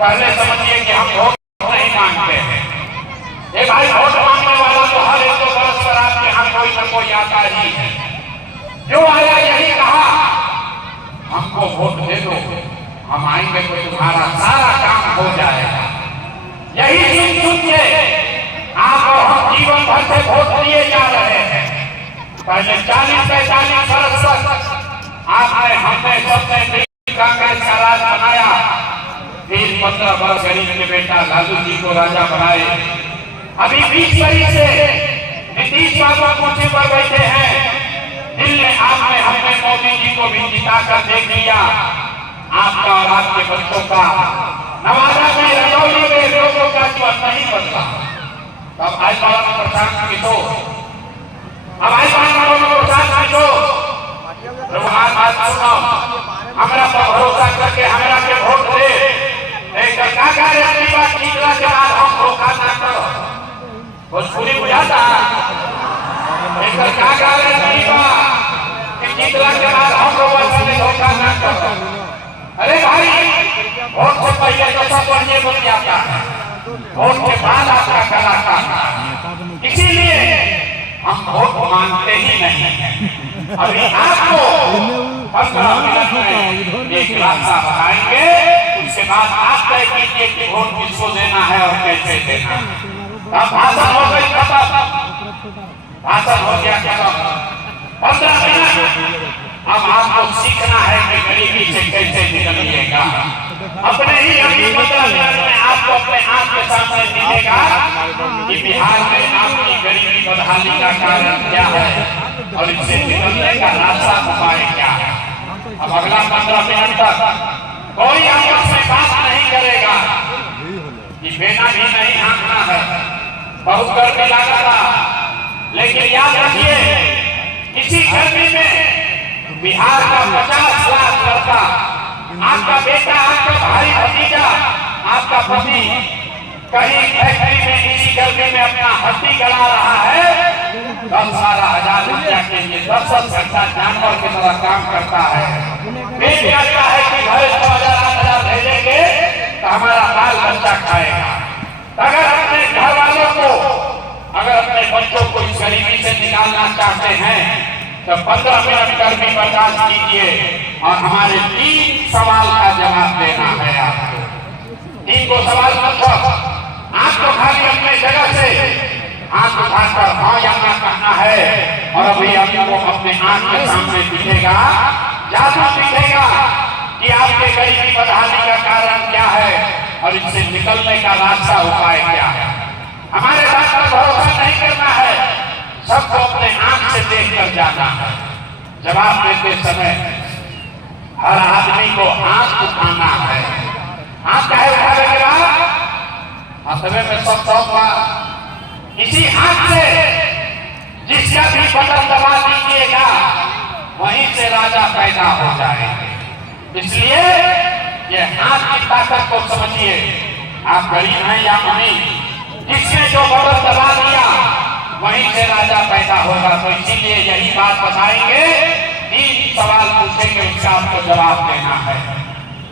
पहले समझिए कि हम वोट नहीं मांगते हैं। ये भाई वोट मांगने वाला तो हर एक 2 बरस पर आपके यहाँ कोई न कोई आता ही है। जो आया यही कहा हमको वोट दे दो, हम आएंगे तो तुम्हारा सारा काम हो जाएगा। यही सुन के आप और हम जीवन भर से वोट दिए जा रहे हैं। पहले 40-45 वर्ष तक आपने हमने सबने कांग्रेस का राज बनाया, फिर 15 वर्ष गरीब के बेटा लालू जी को राजा बनाए। अभी 20 तारीख से नीतीश बाबू कुर्सी पर बैठे हैं। दिल में आपने हमने मोदी जी को भी जिता कर देख लिया। आपका और आपके बच्चों का नवादा में, रजौली में लोगों का जीवन नहीं बदला। अब आज प्रशांत की तो अब आज प्रशांत की तो हमारा भरोसा करके हमारा के वोट दे। हम धोखा ना करो, भोजपुरी बुझाता जीतला के बाद हम धोखा ना करो। अरे भाई वोट से पहले तो सब बढ़िया बोल जाता है, वोट के बाद आपका कलाकार। इसीलिए हम वोट मांगते ही नहीं है। अभी आपको 15 मिनट में एक रास्ता बताएंगे, उसके बाद आप तय कीजिए कि वोट किसको देना है और कैसे देना है। अब भाषण हो गई खत्म, भाषण हो गया खत्म। 15 मिनट अब आपको सीखना है कि गरीबी से कैसे निकलिएगा। अपने ही अभी 15 मिनट में आपको अपने आंख के सामने दिखेगा कि बिहार में आपकी गरीबी बदहाली का कारण क्या है और इससे निकलने का रास्ता उपाय क्या है। अब अगला 15 मिनट तक कोई आपस में बात नहीं करेगा कि बेना भी नहीं हाँकना है। बहुत गर्मी लगा था, लेकिन याद रखिए इसी गर्मी में बिहार का 50 लाख लड़का, आपका बेटा, आपका भाई भतीजा, आपका पति कहीं फैक्ट्री में इसी गर्मी में अपना हड्डी गड़ा रहा है। 10,000 रुपया के लिए 10 घंटा जानवर की तरह काम करता है। पेट कहता है कि घर 6,000-8,000 भेजेंगे तो हमारा बाल बच्चा खाएगा। अगर अपने घर वालों को, अगर अपने बच्चों को इस गरीबी से निकालना चाहते हैं तो 15 मिनट गर्मी बर्दाश्त कीजिए और हमारे 3 सवाल का जवाब देना है आपको। 3 को सवाल मतलब आपको खाली अपने जगह से हाथ उठाकर हाँ या ना कहना है और अभी आपको अपने आंख के सामने दिखेगा, जादू दिखेगा कि आपके गरीबी बदहाली का कारण क्या है और इससे निकलने का रास्ता उपाय क्या है। हमारे बात पर भरोसा नहीं करना है, सबको अपने आंख से देख कर जाना है। जवाब देते समय हर आदमी को हाथ उठाना है। हाथ चाहे उठाने के बाद हथवे में सब इसी हाथ से जिसका भी बटन दबा दीजिएगा वहीं से राजा पैदा हो जाएंगे। इसलिए ये हाथ की ताकत को समझिए। आप गरीब हैं या अमीर, जिसने जो बटन दबा दिया वहीं से राजा पैदा होगा। तो इसीलिए यही बात बताएंगे, 3 सवाल पूछेंगे, उसका आपको जवाब देना है।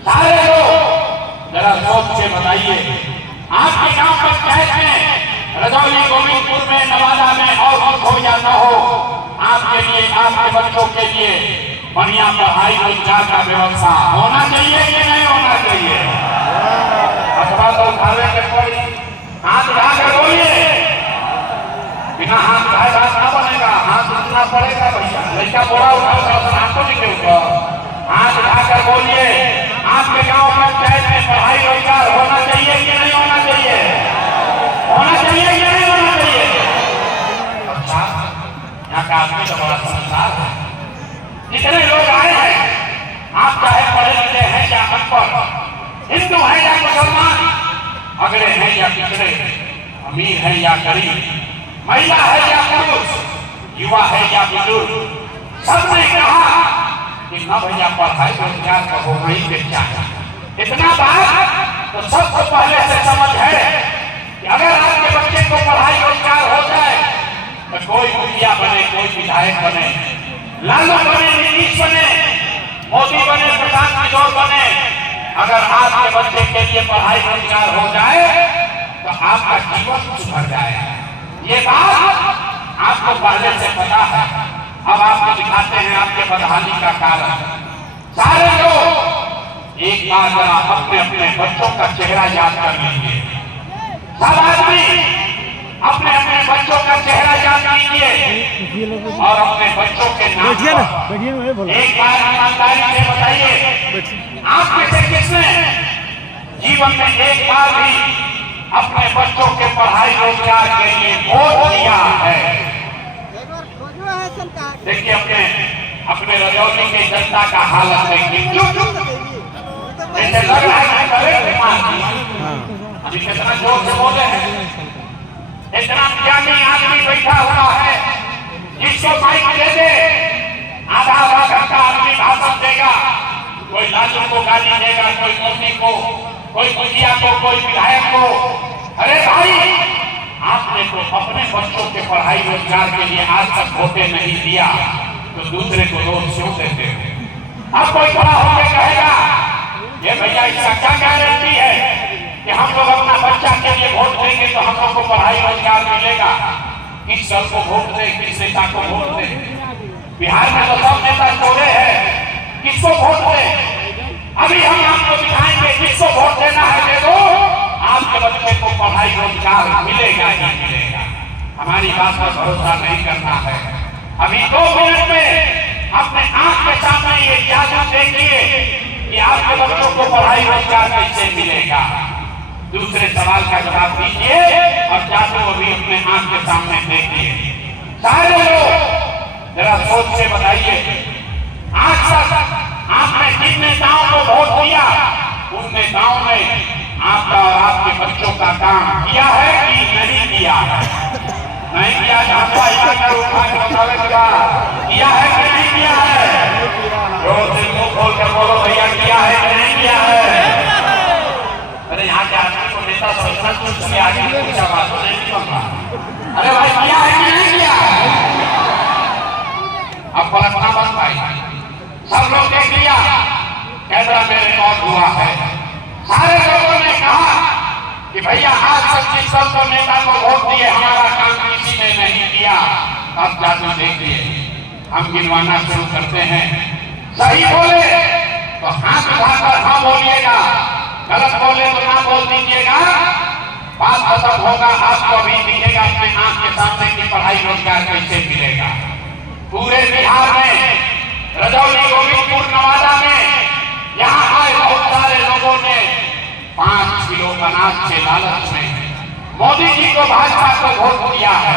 सारे लोग जरा सोच के बताइए, आपके गांव पंचायत में, रजौली, गोविंदपुर में, नवादा में और कुछ हो या न हो, आपके लिए, आपके बच्चों के लिए बढ़िया पढ़ाई रोजगार का व्यवस्था होना चाहिए कि नहीं होना चाहिए। अथवा तो उठावे के पड़ी, हाथ उठाकर बोलिए। बिना हाथ उठाए बात ना बनेगा, हाथ उठना पड़ेगा भैया। लड़का बोरा उठाओ हाथों के ऊपर, हाथ उठाकर बोलिए। आपके गांव पंचायत में पढ़ाई रोजगार होना चाहिए कि नहीं होना चाहिए? होना चाहिए कि नहीं होना चाहिए? अच्छा, यहाँ का आदमी तो बड़ा समझदार है। जितने लोग आए हैं, आप चाहे पढ़े लिखे हैं या अनपढ़, हिंदू है या मुसलमान, अगड़े हैं या पिछड़े, अमीर है या गरीब, महिला है या पुरुष, युवा है या बुजुर्ग, सबने कहा कि न भैया पढ़ाई रोजगार का होना ही चाहिए। इतना बात तो सबको पहले से समझ है कि अगर आपके बच्चे को पढ़ाई रोजगार हो जाए तो कोई मुखिया बने, कोई विधायक बने, लालू बने, नीतीश बने, मोदी बने, प्रशांत किशोर बने, अगर आपके बच्चे के लिए पढ़ाई रोजगार हो जाए तो आपका जीवन सुधर जाए। ये बात आपको पहले से पता है। अब आपको दिखाते हैं आपके बदहाली का कारण। सारे लोग एक बार जरा अपने अपने बच्चों का चेहरा याद कर लीजिए। सब आदमी अपने अपने बच्चों का चेहरा याद कीजिए और अपने बच्चों के नाम एक बार ईमानदारी से बताइए, आप में से किसने जीवन में एक बार भी अपने बच्चों के पढ़ाई रोजगार के लिए वोट दिया है? देखिए अपने अपने रजौली के जनता का हालत देखिए। जैसे लग रहा है कितना जोर से बोले हैं। इतना ज्ञानी आदमी बैठा हुआ है जिसको माइक दे दे आधा आधा घंटा आदमी भाषण देगा। कोई लालू को गाली देगा, कोई मोदी को, कोई मुखिया को, कोई विधायक को। अरे भाई, आपने तो अपने बच्चों के पढ़ाई रोजगार के लिए आज तक वोटे नहीं दिया तो दूसरे को रोज क्यों देते हो? अब कोई खड़ा होकर कहेगा ये भैया इसका क्या गारंटी है कि हम लोग अपना बच्चा के लिए वोट देंगे तो हम लोग को पढ़ाई रोजगार मिलेगा? किस दल को वोट दे, किस नेता को वोट दे? बिहार में तो सब नेता चोरे हैं, किसको वोट दे? अभी हम आपको दिखाएंगे किसको वोट देना है दे दो, आपके बच्चे को पढ़ाई रोजगार मिलेगा ही मिलेगा। हमारी बात पर भरोसा नहीं करना है। अभी 2 मिनट में अपने आंख के सामने ये जादू देखिए कि आपके बच्चों को पढ़ाई रोजगार कैसे मिलेगा। दूसरे सवाल का जवाब दीजिए और जादू अभी अपने आंख के सामने देखिए। सारे लोग जरा सोच से बताइए, आज तक आपने जिन नेताओं को वोट दिया उन नेताओं ने आपका और आपके बच्चों का काम किया है कि नहीं किया है? नहीं किया। आपका इलाका उठा के बतावे के बाद किया है कि नहीं किया है? जोर से मुंह खोल कर बोलो भैया, किया है कि नहीं किया है? अरे यहाँ के आदमी को नेता समझना कुछ भी आगे पूछा बात तो नहीं बनता। अरे भाई, किया है कि नहीं किया है? अब पलटना बंद भाई, सब लोग देख लिया कैमरा में रिकॉर्ड हुआ है। सारे लोगों ने कहा कि भैया आज तक जिस सब को नेता को वोट दिए हमारा काम किसी ने नहीं किया। अब जादू देखिए, हम गिनवाना शुरू करते हैं। सही बोले तो हाथ उठाकर हाँ बोलिएगा, गलत बोले तो ना बोल दीजिएगा। बात खत्म होगा। आपको अभी दिखेगा अपने आंख के सामने की पढ़ाई रोजगार कैसे मिलेगा। पूरे बिहार में, रजौली, गोविंदपुर, नवादा में यहाँ आए बहुत सारे लोगों ने 5 किलो अनाज के लालच में मोदी जी को, भाजपा को वोट दिया है।